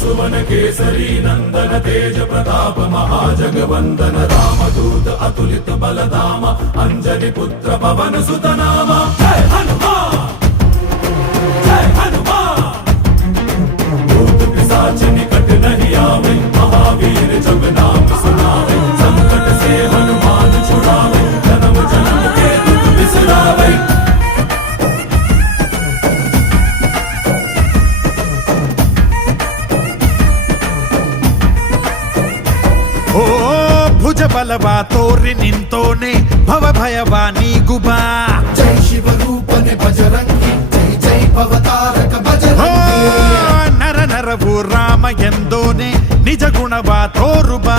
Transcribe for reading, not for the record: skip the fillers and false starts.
सुवन केसरी नंदन तेज प्रताप महाजगवंदन रामदूत अतुलित बलधाम अंजनी पुत्र पवन सुत नाम जय हनुमान जय हनुमान। भूत पिशाच निकट नहीं आवे महावीर जब नाम सुनावे संकट से हनुमान छुड़ावे जन्म जन्म के दुख बिसरावे। ಓ ಭುಜ ಬಲವಾ ತೋರಿ ನಿಂತೋನೆ ಭವ ಭಯವಾ ನೀಗುಬಾ ಜೈ ಶಿವ ರೂಪನೆ ಬಜರಂಗಿ ಜೈ ಜೈ ಭವತಾರಕ ಬಜರಂಗಿ ನರ ನರವು ರಾಮ ಎಂದೋನೆ ನಿಜ ಗುಣವಾ ತೋರುಬಾ